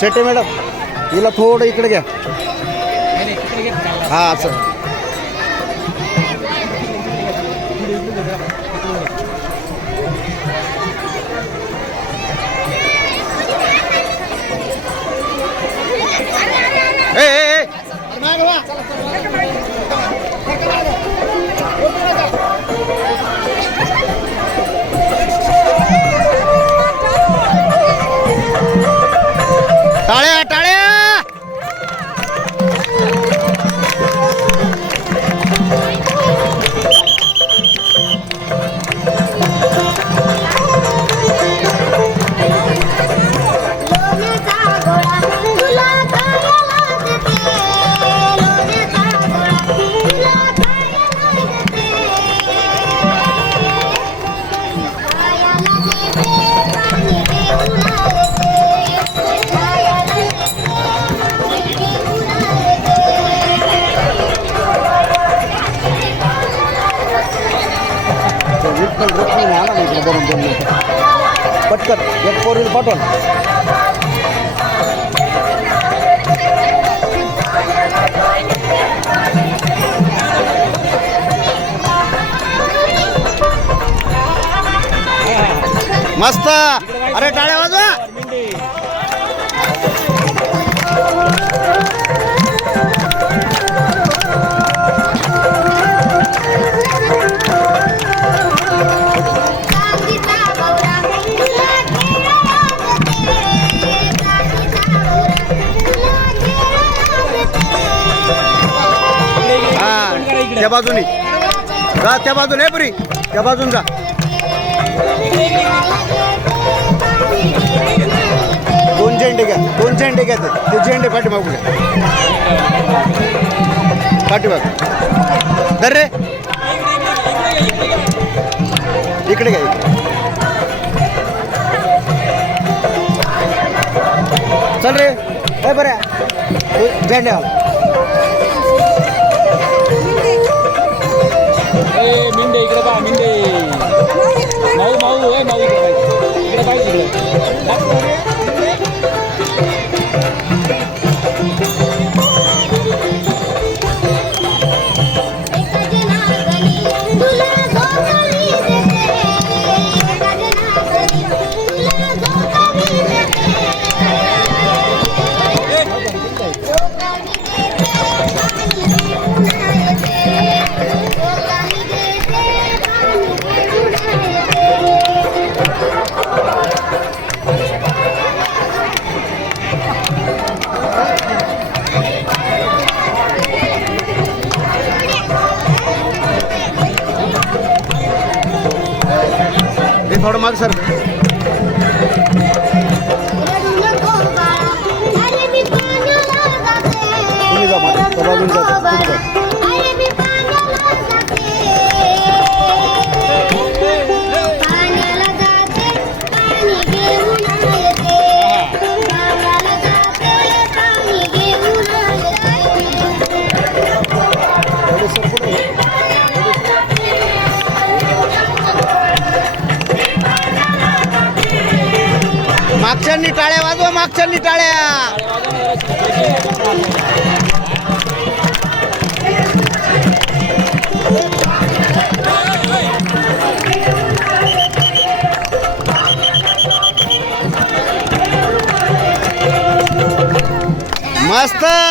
Shete madam हिला थोडं इकडे घ्या. हा असं टाळ्या टाळ्या. पटकन एक पोरील पाठवून. मस्त. अरे टाळ्या वाजवा. त्या बाजूने जा, त्या बाजूने पुरी त्या बाजून जा. दोन झेंडे घ्या, दोन झेंडे घ्या. ते झेंडे पाठीमागू घ्या. पाठीमाग धर रे. इकडे घ्या. चल रे. बऱ्या झेंडे आला. मिंडे इकडे पहा. मिंडे माऊ माऊ आहे. माऊ इकडे पाहिजे. इकडे थोडं माग सर. तुम्ही जा मागे बाजून जा. मागच्यांनी टाळ्या वाजवा. मागच्यांनी टाळ्या. मस्त.